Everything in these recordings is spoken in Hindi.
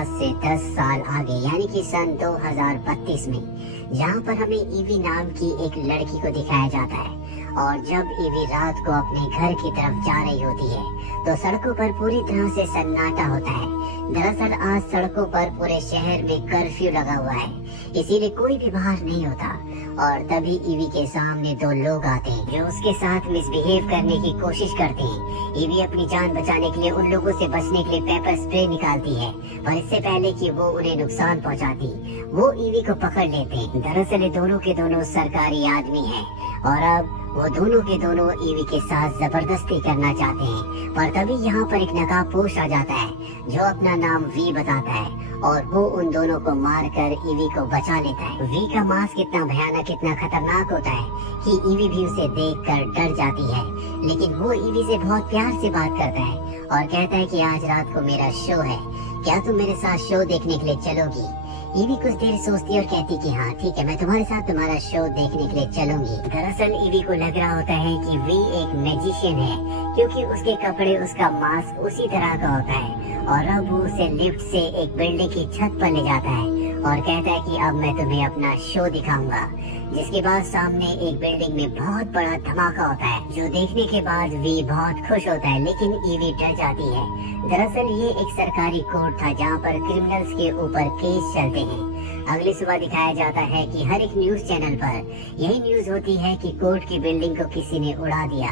आज से 10 साल आगे यानी कि सन 2032 में, जहाँ पर हमें ईवी नाम की एक लड़की को दिखाया जाता है। और जब ईवी रात को अपने घर की तरफ जा रही होती है तो सड़कों पर पूरी तरह से सन्नाटा होता है। दरअसल आज सड़कों पर पूरे शहर में कर्फ्यू लगा हुआ है, इसीलिए कोई भी बाहर नहीं होता। और तभी ईवी के सामने दो लोग आते हैं जो उसके साथ मिसबिहेव करने की कोशिश करते हैं। ईवी अपनी जान बचाने के लिए उन लोगों से बचने के लिए पेपर स्प्रे निकालती है, पर इससे पहले कि वो उन्हें नुकसान पहुंचाती, वो ईवी को पकड़ लेते हैं। दरअसल ये दोनों के दोनों सरकारी आदमी हैं और अब वो दोनों के दोनों ईवी के साथ जबरदस्ती करना चाहते हैं। पर तभी यहाँ पर एक नकाबपोश आ जाता है जो अपना नाम वी बताता है और वो उन दोनों को मारकर ईवी को बचा लेता है। वी का मास्क इतना भयानक, इतना खतरनाक होता है कि ईवी भी उसे देखकर डर जाती है। लेकिन वो ईवी से बहुत प्यार से बात करता है और कहता है कि आज रात को मेरा शो है, क्या तुम मेरे साथ शो देखने के लिए चलोगी? ईवी कुछ देर सोचती है और कहती कि हाँ ठीक है, मैं तुम्हारे साथ तुम्हारा शो देखने के लिए चलूंगी। दरअसल ईवी को लग रहा होता है कि वी एक मैजिशियन है, क्योंकि उसके कपड़े, उसका मास्क उसी तरह का होता है। और अब वो उसे लिफ्ट से एक बिल्डिंग की छत पर ले जाता है और कहता है कि अब मैं तुम्हें अपना शो दिखाऊंगा। जिसके बाद सामने एक बिल्डिंग में बहुत बड़ा धमाका होता है, जो देखने के बाद वी बहुत खुश होता है, लेकिन ईवी डर जाती है। दरअसल ये एक सरकारी कोर्ट था जहाँ पर क्रिमिनल्स के ऊपर केस चलते हैं। अगली सुबह दिखाया जाता है कि हर एक न्यूज चैनल पर यही न्यूज होती है कि कोर्ट की बिल्डिंग को किसी ने उड़ा दिया।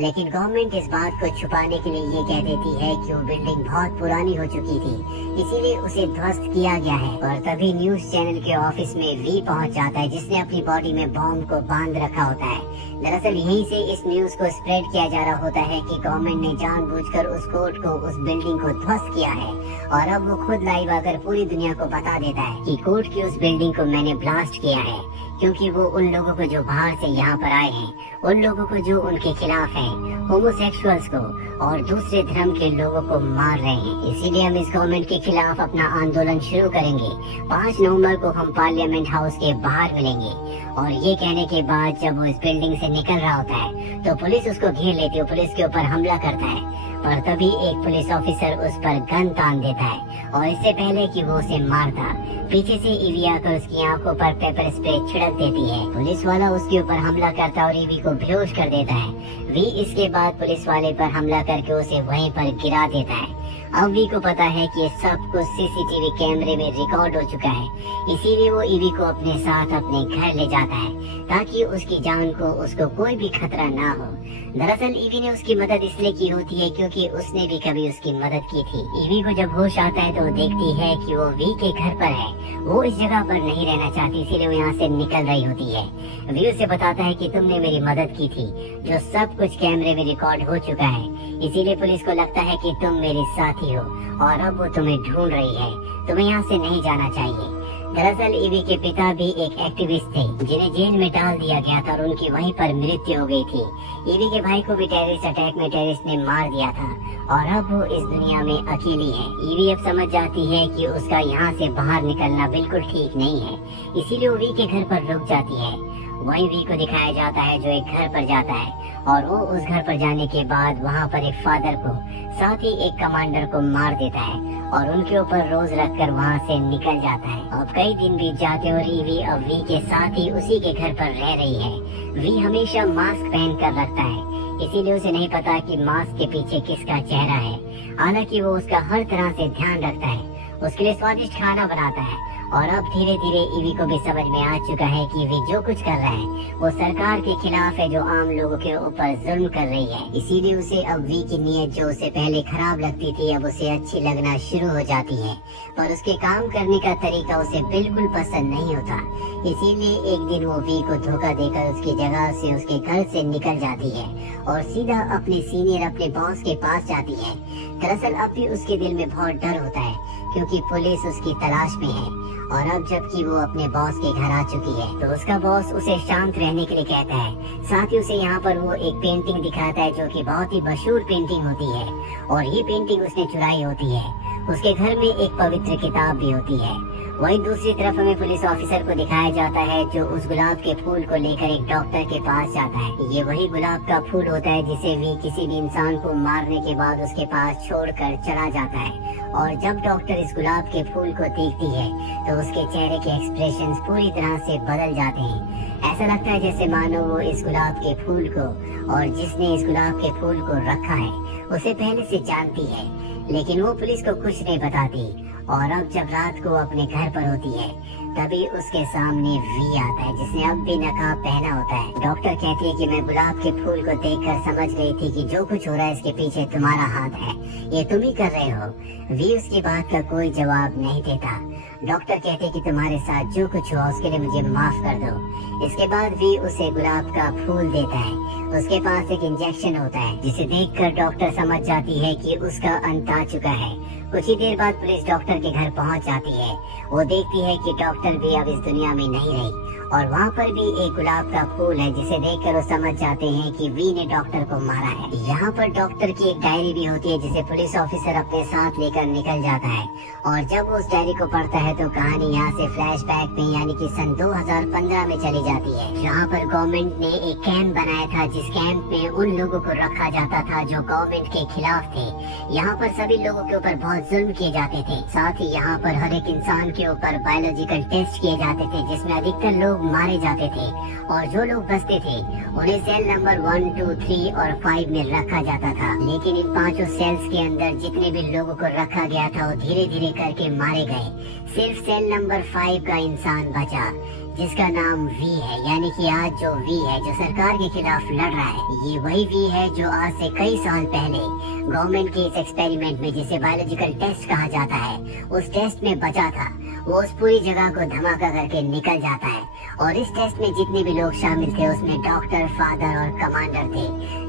लेकिन गवर्नमेंट इस बात को छुपाने के लिए ये कह देती है कि वो बिल्डिंग बहुत पुरानी हो चुकी थी, इसीलिए उसे ध्वस्त किया गया है। और तभी न्यूज चैनल के ऑफिस में वी पहुंच जाता है, जिसने अपनी बॉडी में बॉम्ब को बांध रखा होता है। दरअसल यहीं से इस न्यूज को स्प्रेड किया जा रहा होता है कि गवर्नमेंट ने जानबूझकर उस कोर्ट को, उस बिल्डिंग को ध्वस्त किया है। और अब वो खुद लाइव आकर पूरी दुनिया को बता देता है कि कोर्ट की उस बिल्डिंग को मैंने ब्लास्ट किया है, क्योंकि वो उन लोगों को जो बाहर से यहाँ पर आए हैं, उन लोगों को जो उनके खिलाफ हैं, होमोसेक्सुअल्स को और दूसरे धर्म के लोगों को मार रहे हैं। इसीलिए हम इस गवर्नमेंट के खिलाफ अपना आंदोलन शुरू करेंगे। 5 नवंबर को हम पार्लियामेंट हाउस के बाहर मिलेंगे। और ये कहने के बाद जब वो इस बिल्डिंग से निकल रहा होता है तो पुलिस उसको घेर लेती है, पुलिस के ऊपर हमला करता है। पर तभी एक पुलिस ऑफिसर उस पर गन तान देता है और इससे पहले कि वो उसे मारता, पीछे से ईवी आकर उसकी आंखों पर पेपर स्प्रे छिड़क देती है। पुलिस वाला उसके ऊपर हमला करता और ईवी को बेहोश कर देता है। वी इसके बाद पुलिस वाले पर हमला करके उसे वहीं पर गिरा देता है। अब वी को पता है कि ये सब कुछ सीसीटीवी कैमरे में रिकॉर्ड हो चुका है, इसीलिए वो ईवी को अपने साथ अपने घर ले जाता है ताकि उसकी जान को, उसको कोई भी खतरा ना हो। दरअसल ईवी ने उसकी मदद इसलिए की होती है क्योंकि उसने भी कभी उसकी मदद की थी। ईवी को जब होश आता है तो वो देखती है कि वो वी के घर पर है। वो इस जगह पर नहीं रहना चाहती, इसीलिए वो यहाँ से निकल रही होती है। वी उसे बताता है कि तुमने मेरी मदद की थी, जो सब कुछ कैमरे में रिकॉर्ड हो चुका है, इसीलिए पुलिस को लगता है कि तुम मेरे साथी हो और अब वो तुम्हें ढूंढ रही है, तुम्हें यहाँ से नहीं जाना चाहिए। दरअसल ईवी के पिता भी एक एक्टिविस्ट थे जिन्हें जेल में डाल दिया गया था और उनकी वहीं पर मृत्यु हो गई थी। ईवी के भाई को भी टेररिस्ट अटैक में टेररिस्ट ने मार दिया था और अब वो इस दुनिया में अकेली है। ईवी अब समझ जाती है कि उसका यहाँ से बाहर निकलना बिल्कुल ठीक नहीं है, इसीलिए वो वी के घर पर रुक जाती है। वही वी को दिखाया जाता है जो एक घर पर जाता है और वो उस घर पर जाने के बाद वहाँ पर एक फादर को, साथ ही एक कमांडर को मार देता है और उनके ऊपर रोज रखकर वहाँ से निकल जाता है। अब कई दिन बीत जाते और ईवी अब वी के साथ ही उसी के घर पर रह रही है। वी हमेशा मास्क पहन कर रखता है, इसीलिए उसे नहीं पता कि मास्क के पीछे किसका चेहरा है। हालांकि वो उसका हर तरह से ध्यान रखता है, उसके लिए स्वादिष्ट खाना बनाता है। और अब धीरे धीरे ईवी को भी समझ में आ चुका है कि वे जो कुछ कर रहे हैं वो सरकार के खिलाफ है, जो आम लोगों के ऊपर जुल्म कर रही है। इसीलिए उसे अब वी की नीयत जो उसे पहले खराब लगती थी, अब उसे अच्छी लगना शुरू हो जाती है। पर उसके काम करने का तरीका उसे बिल्कुल पसंद नहीं होता। इसीलिए एक दिन वो वी को धोखा देकर उसकी जगह से, उसके घर से निकल जाती है और सीधा अपने सीनियर, अपने बॉस के पास जाती है। दरअसल अब भी उसके दिल में बहुत डर होता है क्योंकि पुलिस उसकी तलाश में है। और अब जबकि वो अपने बॉस के घर आ चुकी है तो उसका बॉस उसे शांत रहने के लिए कहता है। साथ ही उसे यहाँ पर वो एक पेंटिंग दिखाता है जो कि बहुत ही मशहूर पेंटिंग होती है और ये पेंटिंग उसने चुराई होती है। उसके घर में एक पवित्र किताब भी होती है। वहीं दूसरी तरफ हमें पुलिस ऑफिसर को दिखाया जाता है जो उस गुलाब के फूल को लेकर एक डॉक्टर के पास जाता है। ये वही गुलाब का फूल होता है जिसे वी किसी भी इंसान को मारने के बाद उसके पास छोड़कर चला जाता है। और जब डॉक्टर इस गुलाब के फूल को देखती है तो उसके चेहरे के एक्सप्रेशंस पूरी तरह से बदल जाते हैं। ऐसा लगता है जैसे मानो वो इस गुलाब के फूल को और जिसने इस गुलाब के फूल को रखा है उसे पहले से जानती है, लेकिन वो पुलिस को कुछ नहीं बताती। और अब जब रात को अपने घर पर होती है तभी उसके सामने वी आता है जिसने अब भी नकाब पहना होता है। डॉक्टर कहती है कि मैं गुलाब के फूल को देखकर समझ गई थी कि जो कुछ हो रहा है इसके पीछे तुम्हारा हाथ है, ये तुम ही कर रहे हो। वी उसकी बात का कोई जवाब नहीं देता। डॉक्टर कहते हैं कि तुम्हारे साथ जो कुछ हुआ उसके लिए मुझे माफ कर दो। इसके बाद वी उसे गुलाब का फूल देता है। उसके पास एक इंजेक्शन होता है जिसे देखकर डॉक्टर समझ जाती है कि उसका अंत आ चुका है। कुछ ही देर बाद पुलिस डॉक्टर के घर पहुंच जाती है। वो देखती है कि डॉक्टर भी अब इस दुनिया में नहीं रही और वहाँ पर भी एक गुलाब का फूल है जिसे देखकर वो समझ जाते हैं कि वी ने डॉक्टर को मारा है। यहाँ पर डॉक्टर की एक डायरी भी होती है जिसे पुलिस ऑफिसर अपने साथ लेकर निकल जाता है और जब वो उस डायरी को पढ़ता है तो कहानी यहाँ से फ्लैशबैक में यानी कि सन 2015 में चली जाती है, जहाँ पर गवर्नमेंट ने एक कैंप बनाया था जिस कैंप में उन लोगों को रखा जाता था जो गवर्नमेंट के खिलाफ थे। यहाँ पर सभी लोगों के ऊपर बहुत जुल्म किए जाते थे। साथ ही यहाँ पर हर एक इंसान के ऊपर बायोलॉजिकल टेस्ट किए जाते थे जिसमें अधिकतर लोग मारे जाते थे और जो लोग बचते थे उन्हें सेल नंबर 1, 2, 3 और 5 में रखा जाता था। लेकिन इन पांचों सेल्स के अंदर जितने भी लोगों को रखा गया था वो धीरे धीरे करके मारे गए। सिर्फ सेल नंबर 5 का इंसान बचा जिसका नाम वी है, यानी कि आज जो वी है जो सरकार के खिलाफ लड़ रहा है, ये वही वी है जो आज से कई साल पहले गवर्नमेंट के इस एक्सपेरिमेंट में जिसे बायोलॉजिकल टेस्ट कहा जाता है उस टेस्ट में बचा था। वो उस पूरी जगह को धमाका करके निकल जाता है और इस टेस्ट में जितने भी लोग शामिल थे उसमें डॉक्टर, फादर और कमांडर थे,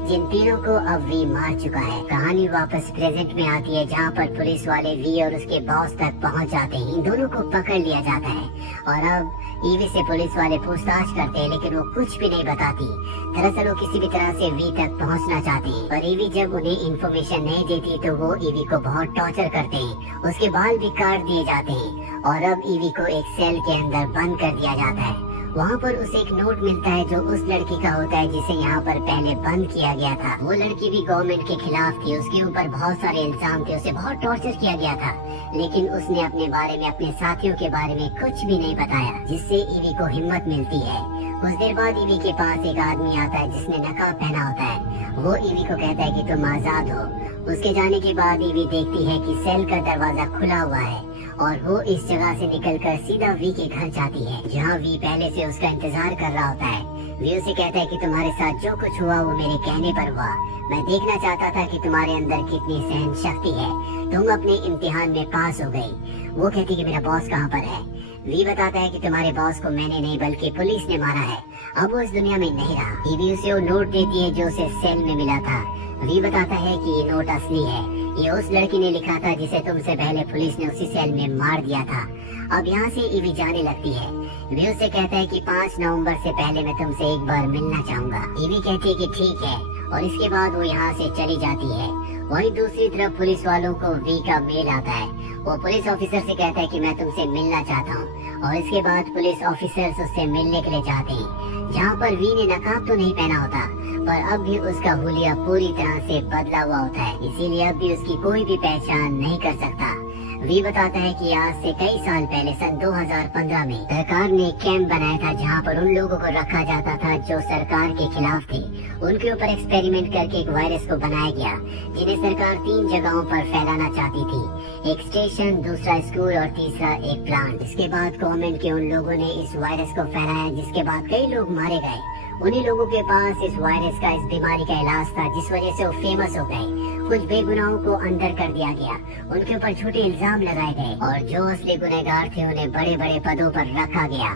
जिन तीनों को अब वी मार चुका है। कहानी वापस प्रेजेंट में आती है जहाँ पर पुलिस वाले वी और उसके बॉस तक पहुँच जाते हैं। इन दोनों को पकड़ लिया जाता है और अब ईवी से पुलिस वाले पूछताछ करते हैं लेकिन वो कुछ भी नहीं बताती। दरअसल वो किसी भी तरह से वी तक पहुंचना चाहती है पर ईवी जब उन्हें इंफॉर्मेशन नहीं देती तो वो ईवी को बहुत टॉर्चर करते हैं। उसके बाल भी काट दिए जाते हैं और अब ईवी को एक सेल के अंदर बंद कर दिया जाता है। वहाँ पर उसे एक नोट मिलता है जो उस लड़की का होता है जिसे यहाँ पर पहले बंद किया गया था। वो लड़की भी गवर्नमेंट के खिलाफ थी, उसके ऊपर बहुत सारे इल्जाम थे, उसे बहुत टॉर्चर किया गया था, लेकिन उसने अपने बारे में, अपने साथियों के बारे में कुछ भी नहीं बताया, जिससे ईवी को हिम्मत मिलती है। कुछ देर बाद ईवी के पास एक आदमी आता है जिसने नकाब पहना होता है। वो ईवी को कहता है कि तुम आजाद हो। उसके जाने के बाद ईवी देखती है कि सेल का दरवाजा खुला हुआ है और वो इस जगह से निकलकर सीधा वी के घर जाती है जहाँ वी पहले से उसका इंतजार कर रहा होता है। वी उसे कहता है कि तुम्हारे साथ जो कुछ हुआ वो मेरे कहने पर हुआ। मैं देखना चाहता था कि तुम्हारे अंदर कितनी सहन शक्ति है। तुम अपने इम्तिहान में पास हो गई। वो कहती कि मेरा बॉस कहाँ पर है। वी बताता है कि तुम्हारे बॉस को मैंने नहीं बल्कि पुलिस ने मारा है। अब वो इस दुनिया में नहीं रहा। ईवी उसे वो नोट देती है जो उसे सेल में मिला था। वी बताता है कि ये नोट असली है, ये उस लड़की ने लिखा था जिसे तुमसे पहले पुलिस ने उसी सेल में मार दिया था। अब यहाँ से ईवी जाने लगती है। वी उससे कहता है कि 5 नवंबर से पहले मैं तुमसे एक बार मिलना चाहूंगा। ईवी कहती है कि ठीक है और इसके बाद वो यहाँ से चली जाती है। वहीं दूसरी तरफ पुलिस वालों को वी का मेल आता है। वो पुलिस ऑफिसर से कहता है कि मैं तुमसे मिलना चाहता हूँ और इसके बाद पुलिस ऑफिसर्स उससे मिलने के लिए चाहते हैं। जहाँ पर वी ने नकाब तो नहीं पहना होता पर अब भी उसका हुलिया पूरी तरह से बदला हुआ होता है, इसीलिए अब भी उसकी कोई भी पहचान नहीं कर सकता। वी बताता है कि आज से कई साल पहले सन 2015 में सरकार ने एक कैंप बनाया था जहाँ पर उन लोगों को रखा जाता था जो सरकार के खिलाफ थे। उनके ऊपर एक्सपेरिमेंट करके एक वायरस को बनाया गया जिन्हें सरकार 3 जगहों पर फैलाना चाहती थी, एक स्टेशन, दूसरा स्कूल और तीसरा एक प्लांट। इसके बाद गवर्नमेंट के उन लोगों ने इस वायरस को फैलाया जिसके बाद कई लोग मारे गए। उन्हीं लोगों के पास इस वायरस का, इस बीमारी का इलाज था जिस वजह से वो फेमस हो गए। कुछ बेगुनाहों को अंदर कर दिया गया, उनके ऊपर झूठे इल्जाम लगाए गए और जो असली गुनहगार थे उन्हें बड़े बड़े पदों पर रखा गया।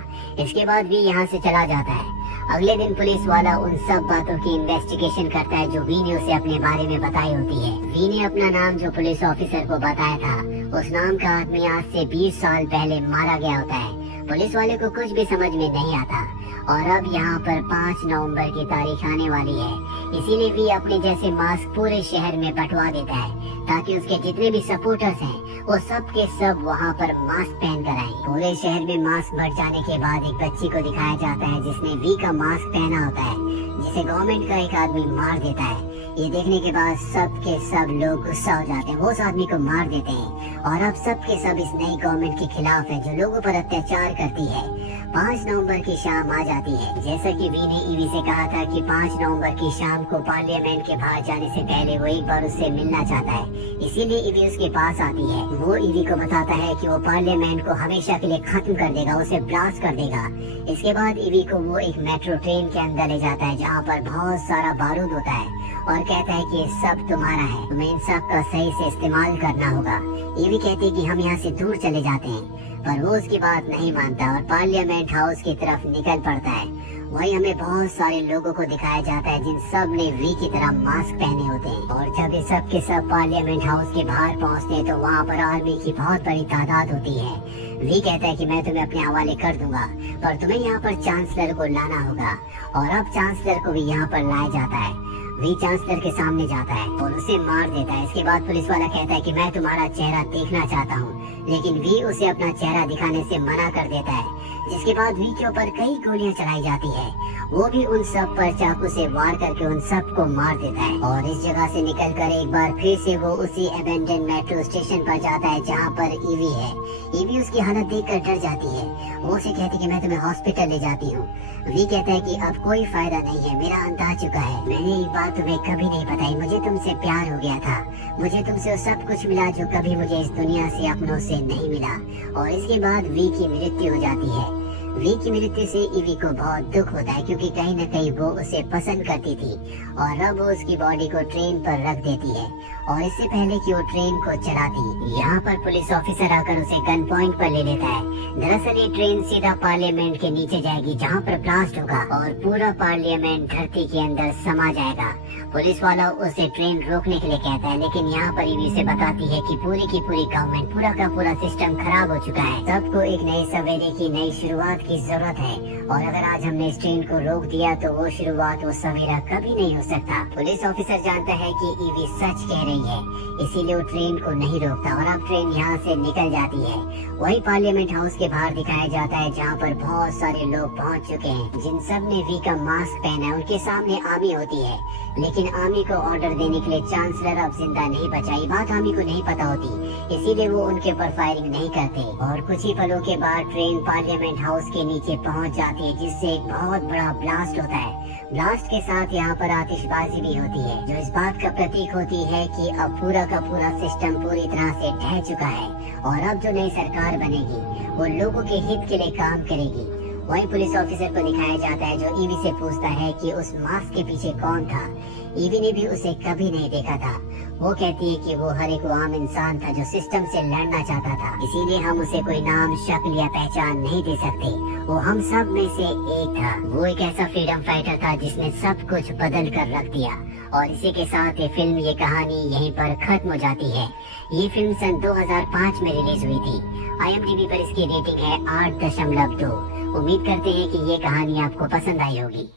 इसके बाद भी यहाँ से चला जाता है। अगले दिन पुलिस वाला उन सब बातों की इन्वेस्टिगेशन करता है जो वी ने उसे अपने बारे में बताई होती है। वी ने अपना नाम जो पुलिस ऑफिसर को बताया था, उस नाम का आदमी आज से 20 साल पहले मारा गया होता है। पुलिस वाले को कुछ भी समझ में नहीं आता और अब यहाँ पर 5 नवंबर की तारीख आने वाली है, इसीलिए वी अपने जैसे मास्क पूरे शहर में बंटवा देता है ताकि उसके जितने भी सपोर्टर्स हैं वो सब के सब वहाँ पर मास्क पहन कर आए। पूरे शहर में मास्क बढ़ जाने के बाद एक बच्ची को दिखाया जाता है जिसने वी का मास्क पहना होता है, जिसे गवर्नमेंट का एक आदमी मार देता है। ये देखने के बाद सब के सब लोग गुस्सा हो जाते हैं, वो उस आदमी को मार देते हैं और अब सब के सब इस नई गवर्नमेंट के खिलाफ है जो लोगों पर अत्याचार करती है। 5 नवंबर की शाम आ जाती है। जैसा कि वी ने ईवी से कहा था कि 5 नवंबर की शाम को पार्लियामेंट के बाहर जाने से पहले वो एक बार उससे मिलना चाहता है, इसीलिए ईवी उसके पास आती है। वो ईवी को बताता है कि वो पार्लियामेंट को हमेशा के लिए खत्म कर देगा, उसे ब्लास्ट कर देगा। इसके बाद ईवी को वो एक मेट्रो ट्रेन के अंदर ले जाता है जहाँ पर बहुत सारा बारूद होता है और कहता है कि ये सब तुम्हारा है, तुम्हें इन सब का सही से इस्तेमाल करना होगा। ईवी कहती है कि हम यहाँ से दूर चले जाते हैं, पर वो उसकी बात नहीं मानता और पार्लियामेंट हाउस की तरफ निकल पड़ता है। वहीं हमें बहुत सारे लोगों को दिखाया जाता है जिन सब ने वी की तरह मास्क पहने होते हैं और जब ये सब के सब पार्लियामेंट हाउस के बाहर पहुंचते हैं तो वहाँ पर आर्मी की बहुत बड़ी तादाद होती है। वी कहता है कि मैं तुम्हें अपने हवाले कर दूंगा, पर तुम्हें यहाँ पर चांसलर को लाना होगा। और अब चांसलर को भी यहाँ पर लाया जाता है। वी चांसलर के सामने जाता है और उसे मार देता है। इसके बाद पुलिस वाला कहता है कि मैं तुम्हारा चेहरा देखना चाहता हूँ, लेकिन वी उसे अपना चेहरा दिखाने से मना कर देता है। जिसके बाद वी के ऊपर कई गोलियां चलाई जाती है। वो भी उन सब पर चाकू से वार करके उन सब को मार देता है और इस जगह से निकलकर एक बार फिर से वो उसी अबेंडन मेट्रो स्टेशन पर जाता है जहाँ पर ईवी है। ईवी उसकी हालत देखकर डर जाती है। वो उसे कहती है कि मैं तुम्हें हॉस्पिटल ले जाती हूँ। वी कहता है कि अब कोई फायदा नहीं है, मेरा अंत आ चुका है। मैंने एक बात तुम्हें कभी नहीं बताई, मुझे तुमसे प्यार हो गया था। मुझे तुमसे वो सब कुछ मिला जो कभी मुझे इस दुनिया से अपनों से नहीं मिला। और इसके बाद वी की मृत्यु हो जाती है। वी की मृत्यु से ईवी को बहुत दुख होता है क्योंकि कहीं न कहीं वो उसे पसंद करती थी और अब वो उसकी बॉडी को ट्रेन पर रख देती है और इससे पहले कि वो ट्रेन को चलाती, यहाँ पर पुलिस ऑफिसर आकर उसे गन पॉइंट पर ले लेता है। दरअसल ये ट्रेन सीधा पार्लियामेंट के नीचे जाएगी जहाँ पर ब्लास्ट होगा और पूरा पार्लियामेंट धरती के अंदर समा जाएगा। पुलिस वाला उसे ट्रेन रोकने के लिए कहता है, लेकिन यहाँ पर ईवी से बताती है कि पूरी की पूरी गवर्नमेंट, पूरा का पूरा सिस्टम खराब हो चुका है। सबको एक नए सवेरे की नई शुरुआत की जरूरत है और अगर आज हमने इस ट्रेन को रोक दिया तो वो शुरुआत, वो सवेरा कभी नहीं हो सकता। पुलिस ऑफिसर जानता है कि ईवी सच कह रही है, इसीलिए वो ट्रेन को नहीं रोकता और अब ट्रेन यहाँ से निकल जाती है। वही पार्लियामेंट हाउस के बाहर दिखाया जाता है जहाँ पर बहुत सारे लोग पहुँच चुके हैं जिन सब ने वी का मास्क पहना है। उनके सामने आर्मी होती है, लेकिन आर्मी को ऑर्डर देने के लिए चांसलर अब जिंदा नहीं बचा। ये बात आर्मी को नहीं पता होती, इसीलिए वो उनके ऊपर फायरिंग नहीं करते। और कुछ ही पलों के बाद ट्रेन पार्लियामेंट हाउस के नीचे पहुंच जाती है जिससे एक बहुत बड़ा ब्लास्ट होता है। ब्लास्ट के साथ यहाँ पर आतिशबाजी भी होती है जो इस बात का प्रतीक होती है कि अब पूरा का पूरा सिस्टम पूरी तरह से ढह चुका है और अब जो नई सरकार बनेगी वो लोगों के हित के लिए काम करेगी। वही पुलिस ऑफिसर को दिखाया जाता है जो ईवी से पूछता है कि उस मास्क के पीछे कौन था। ईवी ने भी उसे कभी नहीं देखा था। वो कहती है कि वो हर एक आम इंसान था जो सिस्टम से लड़ना चाहता था, इसीलिए हम उसे कोई नाम, शक्ल या पहचान नहीं दे सकते। वो हम सब में से एक था। वो एक ऐसा फ्रीडम फाइटर था जिसने सब कुछ बदल कर रख दिया। और इसी के साथ ये फिल्म, ये कहानी यहीं पर खत्म हो जाती है। ये फिल्म सन 2005 में रिलीज हुई थी। IMDb पर इसकी रेटिंग है 8.2। उम्मीद करते हैं कि ये कहानी आपको पसंद आई होगी।